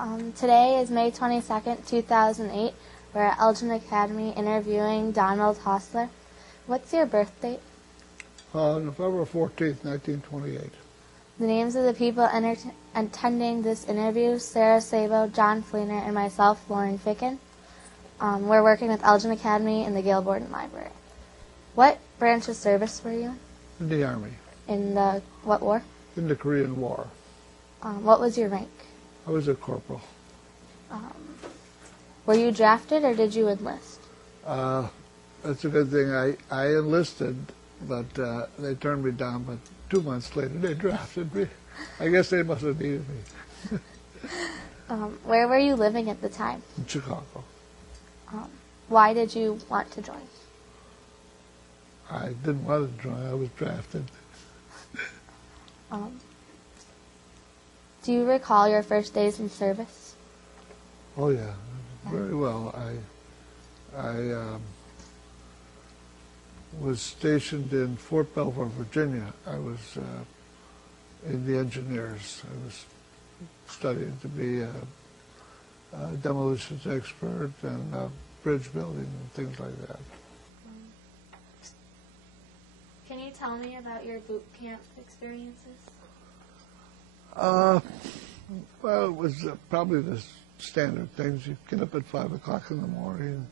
Today is May 22nd, 2008. We're at Elgin Academy interviewing Don Hosler. What's your birth date? November 14th, 1928. The names of the people attending this interview: Sarah Sabo, John Fleener, and myself, Lauren Ficken. We're working with Elgin Academy in the Gail Borden Library. What branch of service were you In the Army. in? In what war? In the Korean War. What was your rank? I was a corporal. Were you drafted or did you enlist? That's a good thing. I enlisted, but they turned me down. But 2 months later, they drafted me. I guess they must have needed me. Where were you living at the time? In Chicago. Why did you want to join? I didn't want to join. I was drafted. Do you recall your first days in service? Oh yeah, very well. I was stationed in Fort Belvoir, Virginia. I was in the engineers. I was studying to be a demolitions expert and bridge building and things like that. Can you tell me about your boot camp experiences? Well, it was probably the standard things. You get up at 5 o'clock in the morning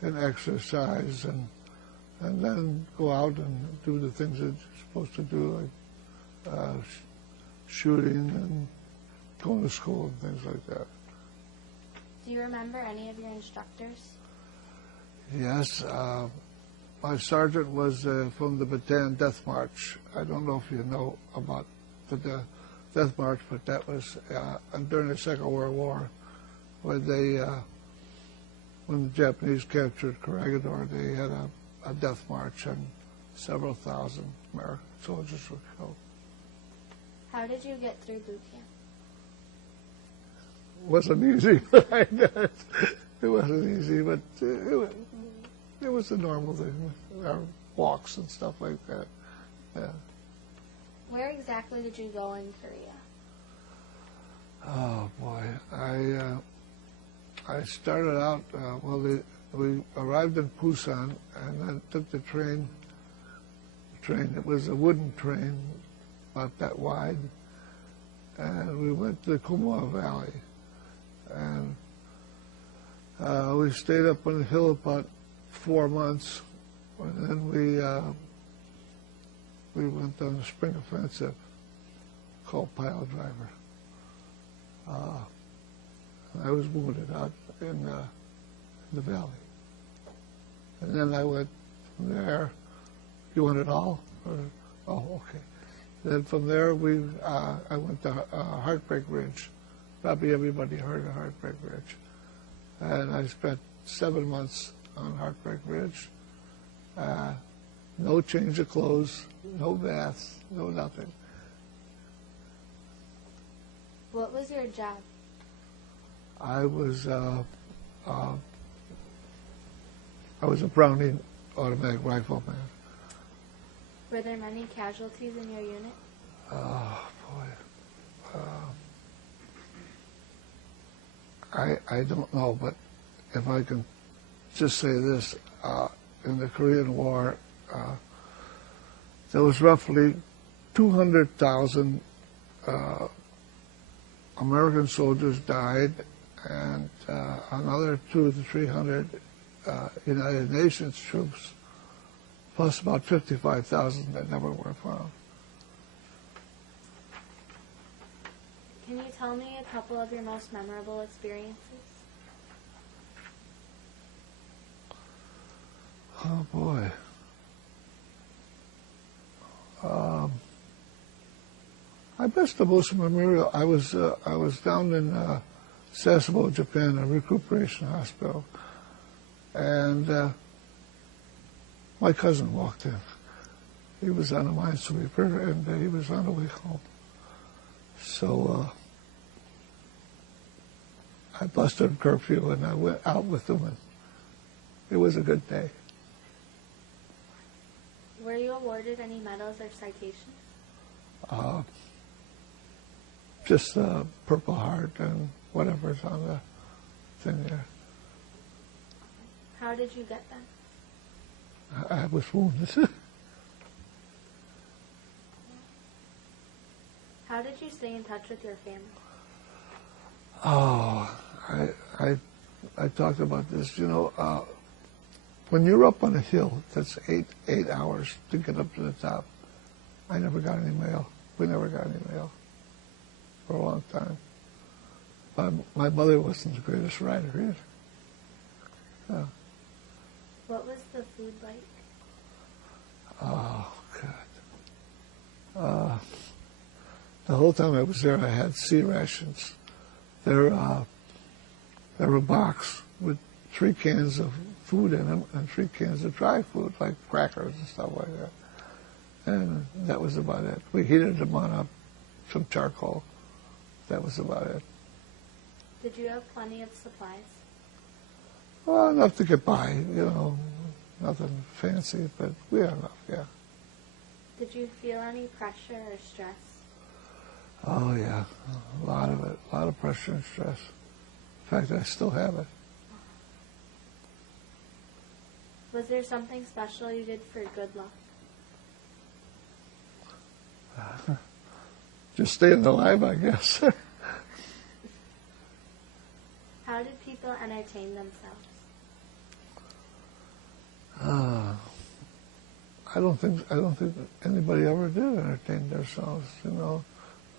and exercise and then go out and do the things that you're supposed to do, like shooting and going to school and things like that. Do you remember any of your instructors? Yes. My sergeant was from the Bataan Death March. I don't know if you know about the Death March, but that was during the Second World War, where when the Japanese captured Corregidor, they had a death march and several thousand American soldiers were killed. How did you get through boot camp? It wasn't easy, but I did it. It wasn't easy, but it was a normal thing, our walks and stuff like that. Yeah. Where exactly did you go in Korea? Oh boy, I started out. We arrived in Busan and then took the train. It was a wooden train, about that wide, and we went to the Kumwa Valley, and we stayed up on the hill about 4 months, and then we went on a spring offensive called Pile Driver. I was wounded out in the valley. And then I went from there. You want it all? Oh, okay. Then from there, I went to Heartbreak Ridge. Probably everybody heard of Heartbreak Ridge. And I spent 7 months on Heartbreak Ridge. No change of clothes, no baths, no nothing. What was your job? I was a Browning automatic rifleman. Were there many casualties in your unit? Oh boy, I don't know, but if I can just say this, in the Korean War, there was roughly 200,000 American soldiers died, and another 200 to 300 United Nations troops, plus about 55,000 that never were found. Can you tell me a couple of your most memorable experiences? Oh boy. I guess the most memorable. I was down in Sasebo, Japan, a recuperation hospital, and my cousin walked in. He was on a minesweeper, and he was on the way home. So I busted curfew, and I went out with him, and it was a good day. Were you awarded any medals or citations? Just Purple Heart and whatever's on the thing there. How did you get them? I was wounded. How did you stay in touch with your family? Oh, I talked about this. You know, when you're up on a hill, that's eight hours to get up to the top. I never got any mail. We never got any mail for a long time. My mother wasn't the greatest writer either. Yeah. What was the food like? Oh, God. The whole time I was there, I had sea rations. They're a box with 3 cans of food in them and 3 cans of dry food, like crackers and stuff like that. And that was about it. We heated them on some charcoal. That was about it. Did you have plenty of supplies? Well, enough to get by, you know, nothing fancy, but we had enough, yeah. Did you feel any pressure or stress? Oh, yeah, a lot of it, a lot of pressure and stress. In fact, I still have it. Was there something special you did for good luck? Just staying alive, I guess. How did people entertain themselves? I don't think anybody ever did entertain themselves. You know,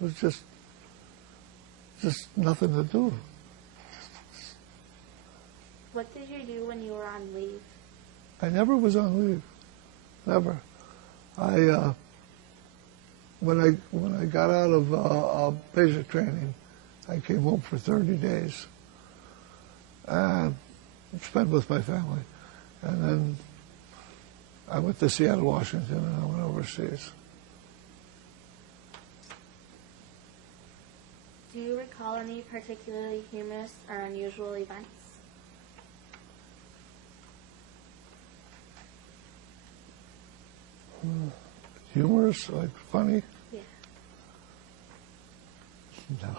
it was just nothing to do. What did you do when you were on leave? I never was on leave. Never. When I got out of basic training, I came home for 30 days and spent with my family. And then I went to Seattle, Washington, and I went overseas. Do you recall any particularly humorous or unusual events? Humorous, like funny? Yeah. No,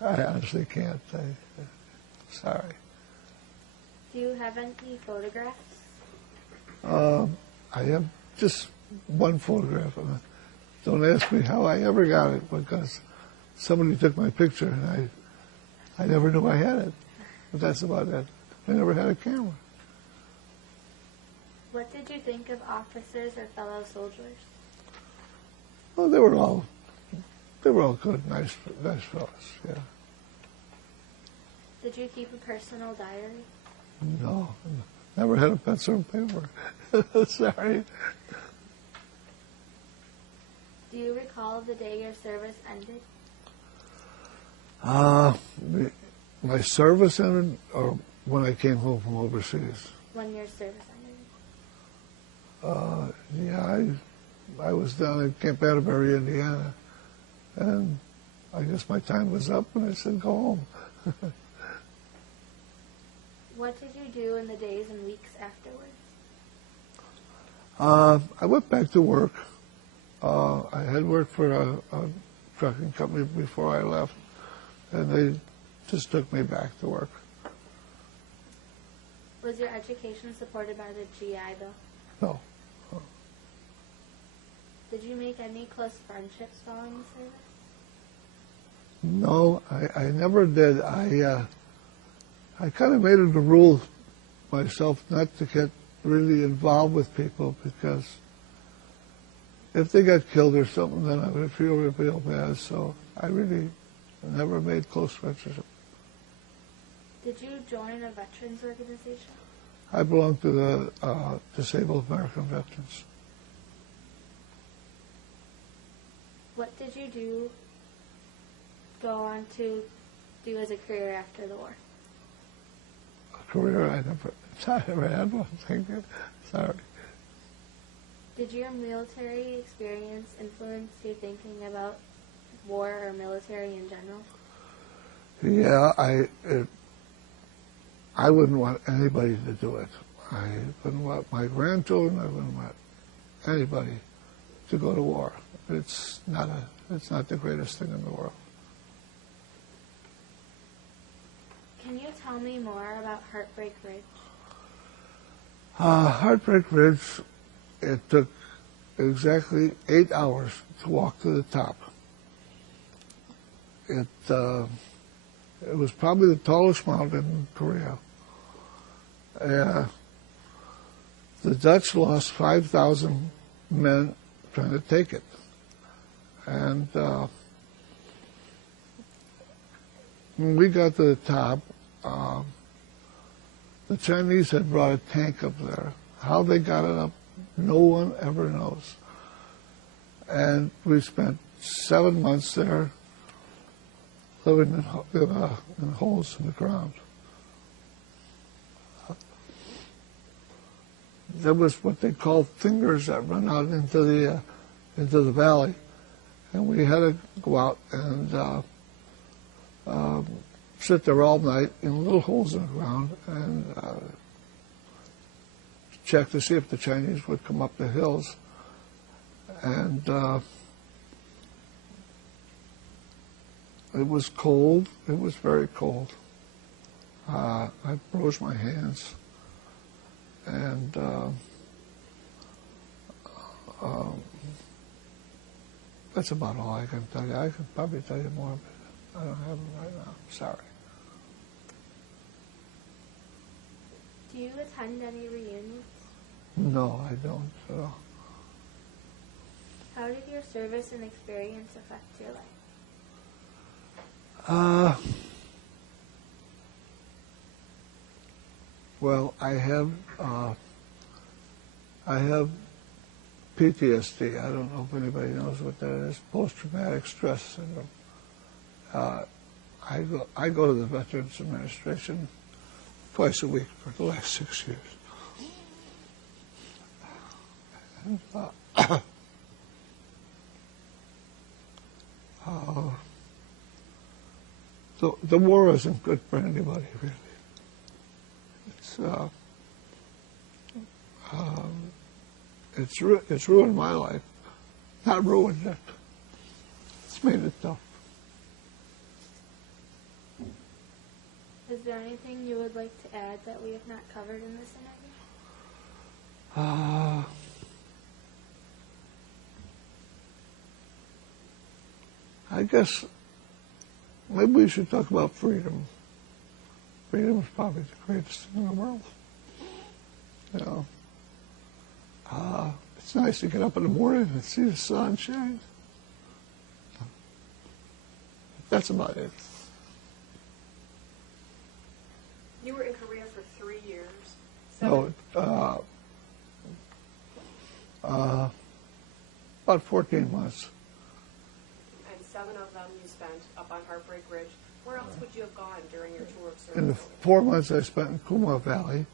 I honestly can't. Sorry. Do you have any photographs? I have just one photograph of it. Don't ask me how I ever got it, because somebody took my picture and I never knew I had it. But that's about it. I never had a camera. What did you think of officers or fellow soldiers? Well, they were all good, nice fellows, yeah. Did you keep a personal diary? No, never had a pencil and paper. Sorry. Do you recall the day your service ended? My service ended, or when I came home from overseas? When your service ended? Yeah, I was down at Camp Atterbury, Indiana, and I guess my time was up, and I said, go home. What did you do in the days and weeks afterwards? I went back to work. I had worked for a trucking company before I left, and they just took me back to work. Was your education supported by the GI Bill? No. Did you make any close friendships following the service? No, I never did. I kind of made it a rule myself not to get really involved with people, because if they got killed or something, then I would feel real bad. So I really never made close friendships. Did you join a veterans organization? I belong to the Disabled American Veterans. What did you go on to do as a career after the war? A career I never had one. Thank you. Sorry. Did your military experience influence your thinking about war or military in general? Yeah, I wouldn't want anybody to do it. I wouldn't want my grandchildren. I wouldn't want anybody to go to war. It's not the greatest thing in the world. Can you tell me more about Heartbreak Ridge? Heartbreak Ridge, it took exactly 8 hours to walk to the top. It was probably the tallest mountain in Korea. The Dutch lost 5,000 men trying to take it. And when we got to the top, the Chinese had brought a tank up there. How they got it up, no one ever knows. And we spent 7 months there living in holes in the ground. There was what they called fingers that run out into the valley, and we had to go out and sit there all night in little holes in the ground and check to see if the Chinese would come up the hills. And it was cold. It was very cold. I froze my hands. And that's about all I can tell you. I could probably tell you more, but I don't have them right now. Sorry. Do you attend any reunions? No, I don't. How did your service and experience affect your life? Well, I have PTSD. I don't know if anybody knows what that is. Post-traumatic stress syndrome. I go to the Veterans Administration twice a week for the last 6 years. And, so the war isn't good for anybody, really. It's ruined my life. Not ruined it. It's made it tough. Is there anything you would like to add that we have not covered in this interview? I guess maybe we should talk about freedom. Freedom is probably the greatest thing in the world. You know, it's nice to get up in the morning and see the sun shine. That's about it. You were in Korea for 3 years. No, about 14 months. And 7 of them you spent up on Heartbreak Ridge. Where else would you have gone during your tour of service? In the 4 months I spent in Kuma Valley.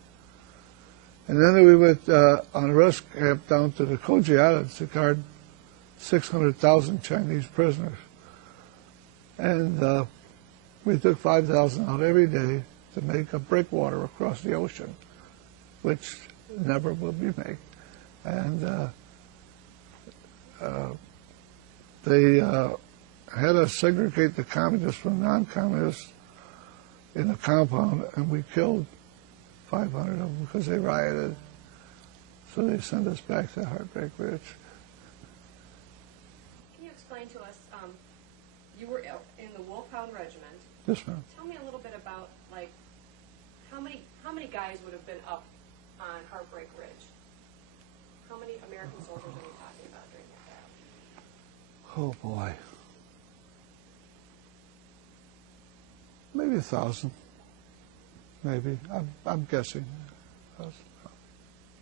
And then we went on a rescue camp down to the Koji Islands to guard 600,000 Chinese prisoners. And we took 5,000 out every day to make a breakwater across the ocean, which never will be made. And they had us segregate the communists from non-communists in a compound, and we killed 500 of them because they rioted. So they sent us back to Heartbreak Ridge. Can you explain to us, you were in the Wolfhound Regiment. Yes, ma'am. Tell me a little bit about, like, how many guys would have been up on Heartbreak Ridge? How many American soldiers are we talking about during that battle? Oh, boy. Maybe 1,000. Maybe. I'm guessing.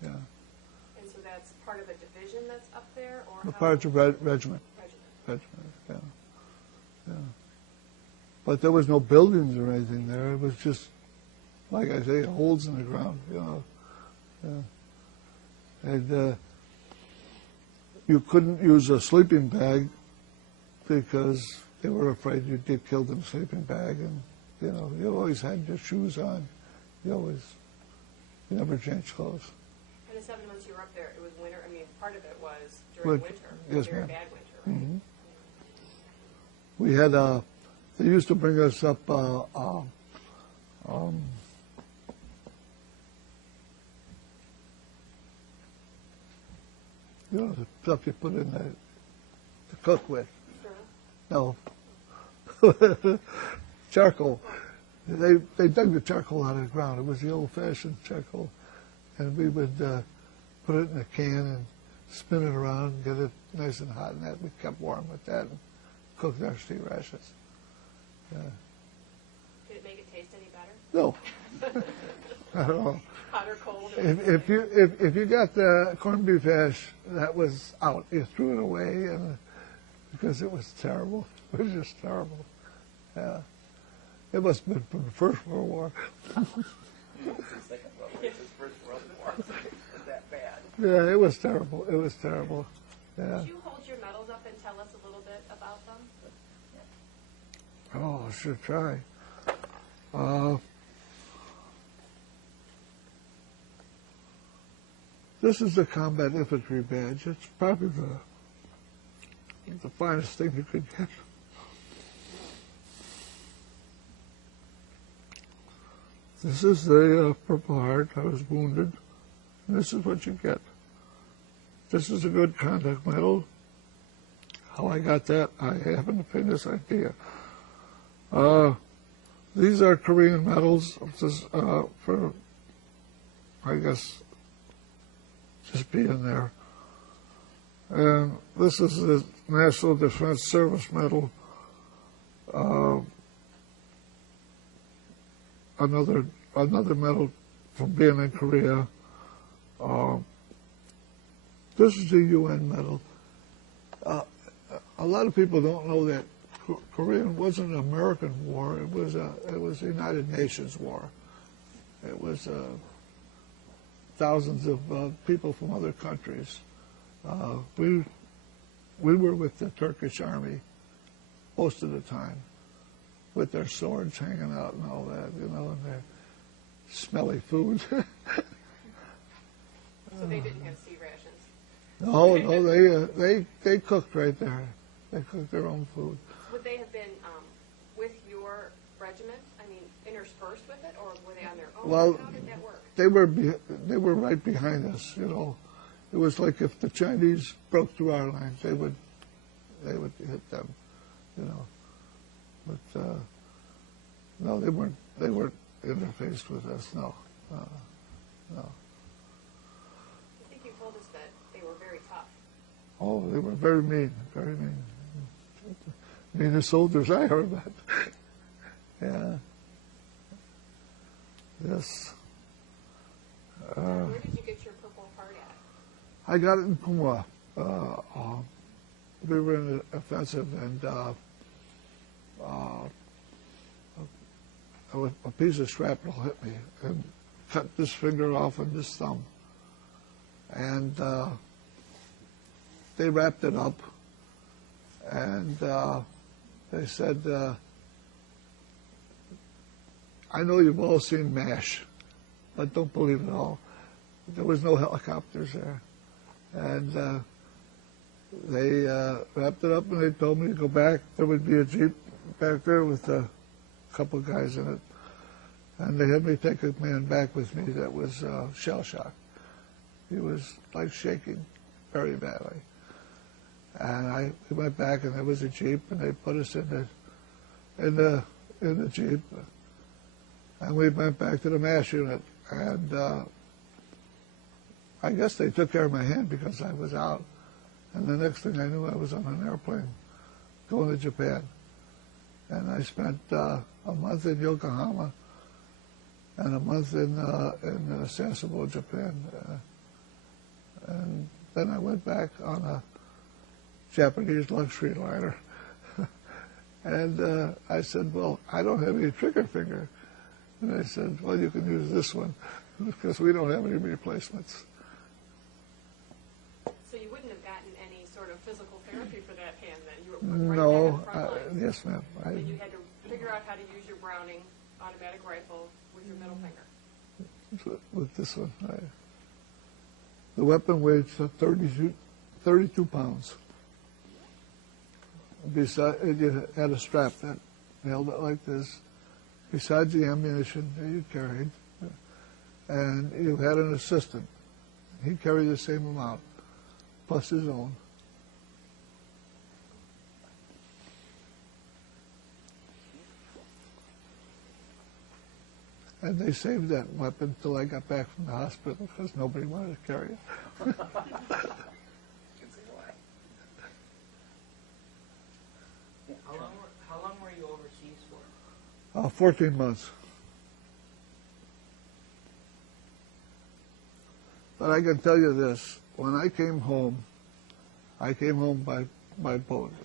Yeah. And so that's part of a division that's up there? Or Part of a regiment. Regiment, yeah. Yeah. But there was no buildings or anything there. It was just, like I say, holes in the ground, you know. Yeah. And you couldn't use a sleeping bag because they were afraid you'd get killed in a sleeping bag. And, you know, you always had your shoes on. You never changed clothes. And the 7 months you were up there, it was winter. I mean, part of it was during winter. Yes, very ma'am. bad winter, right? Mm-hmm. We had, they used to bring us up You know, the stuff you put in to cook with. No. Charcoal. They dug the charcoal out of the ground. It was the old-fashioned charcoal. And we would put it in a can and spin it around and get it nice and hot. And that we kept warm with that and cooked our stew rashes. Did it make it taste any better? No. Not at all. Hot or cold? If you got the corned beef hash, that was out. You threw it away, and because it was terrible. It was just terrible. Yeah, it must have been from the First World War. Second World War, First World War. It was that bad. Yeah, it was terrible. It was terrible. Yeah. Could you hold your medals up and tell us a little bit about them? Oh, I should try. This is the Combat Infantry Badge. It's probably the finest thing you could get. This is the Purple Heart. I was wounded. And this is what you get. This is a good conduct medal. How I got that, I haven't the faintest idea. These are Korean medals for, I guess, just being there. And this is the National Defense Service Medal. Another medal from being in Korea. This is the UN medal. A lot of people don't know that Korea wasn't an American war. It was the United Nations war. It was thousands of people from other countries. We were with the Turkish army most of the time, with their swords hanging out and all that, you know, and their smelly food. So they didn't have sea rations? No, they cooked right there. They cooked their own food. Would they have been with your regiment? I mean, interspersed with it, or were they on their own? Well, how did that work? they were right behind us, you know. It was like if the Chinese broke through our lines, they would hit them, you know. But no, they weren't interfaced with us. No. I think you told us that they were very tough. Oh, they were very mean, very mean. Meanest soldiers I heard about. Yeah. Yes. Where did you get your Purple Heart at? I got it in Puma. We were in an offensive, and a piece of shrapnel hit me and cut this finger off and this thumb. And they wrapped it up, and they said, I know you've all seen MASH, but don't believe it all. There was no helicopters there. And they wrapped it up, and they told me to go back. There would be a Jeep back there with a couple of guys in it. And they had me take a man back with me that was shell-shocked. He was like shaking very badly. And we went back, and there was a Jeep, and they put us in the Jeep. And we went back to the MASH unit. And I guess they took care of my hand because I was out. And the next thing I knew, I was on an airplane going to Japan. And I spent a month in Yokohama and a month in Sasebo, Japan. And then I went back on a Japanese luxury liner. And I said, well, I don't have any trigger finger. And they said, well, you can use this one because we don't have any replacements. So you wouldn't have gotten any sort of physical therapy for that hand then? You were put right No, there in the front lines. yes, ma'am. And you had to figure out how to use your Browning automatic rifle with your middle finger. With this one. The weapon weighed 32 pounds. Beside, it had a strap that held it like this, besides the ammunition that you carried, and you had an assistant. He carried the same amount, plus his own. And they saved that weapon till I got back from the hospital because nobody wanted to carry it. You can see why. How long were you overseas for? 14 months. But I can tell you this, when I came home by Borden.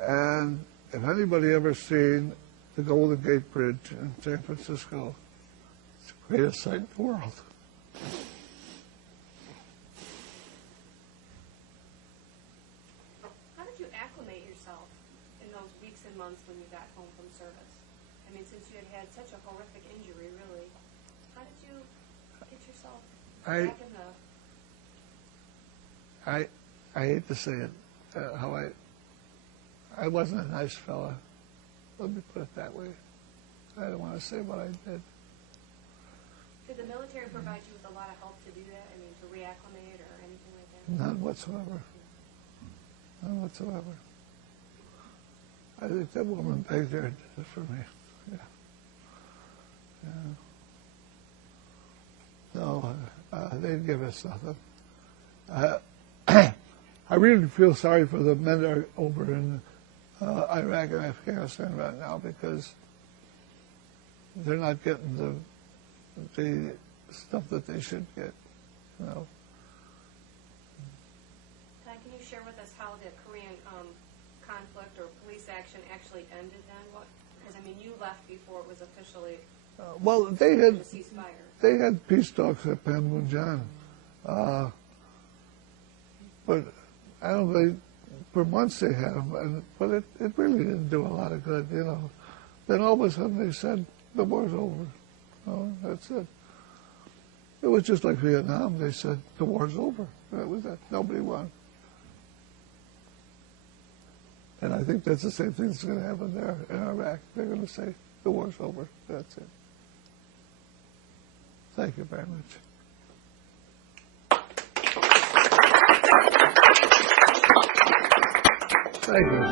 And if anybody ever seen the Golden Gate Bridge in San Francisco, it's the greatest sight in the world. How did you acclimate yourself in those weeks and months when you got home from service? I mean, since you had such a horrific injury, really, how did you get yourself back in the... I hate to say it, how I wasn't a nice fella. Let me put it that way. I don't want to say what I did. Did the military provide you with a lot of help to do that? I mean, to reacclimate or anything like that? None whatsoever. None whatsoever. I think that woman back there did it for me. Yeah. No, they didn't give us nothing. I really feel sorry for the men that are over in Iraq and Afghanistan right now because they're not getting the stuff that they should get. You know. Can you share with us how the Korean conflict or police action actually ended then? Because I mean, you left before it was officially Well, a ceasefire. they had peace talks at Panmunjom, but I don't know. For months they had them, but it really didn't do a lot of good, you know. Then all of a sudden they said the war's over. Oh, that's it. It was just like Vietnam. They said the war's over. That was it. Nobody won. And I think that's the same thing that's going to happen there in Iraq. They're going to say the war's over. That's it. Thank you very much. Thank you.